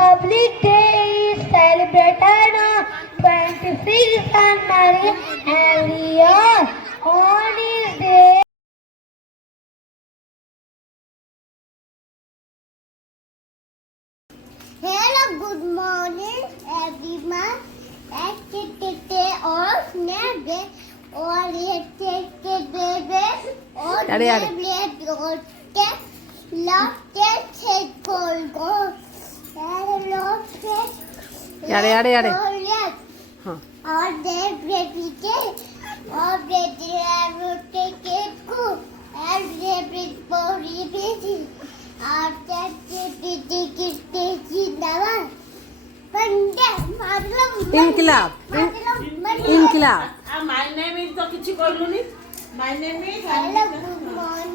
Republic Day is celebrated on 26th January every year. On this day, hello, good morning, everyone. Today or never or today or never यारे और दे baby के और बेटी रोटे के को और बेबी बोरी बेटी और ते बेटी के दवा पंडे मतलब इनकलाब मतलब इनकलाब माय नेम इज तो किछि कहलुनी my name is hello good morning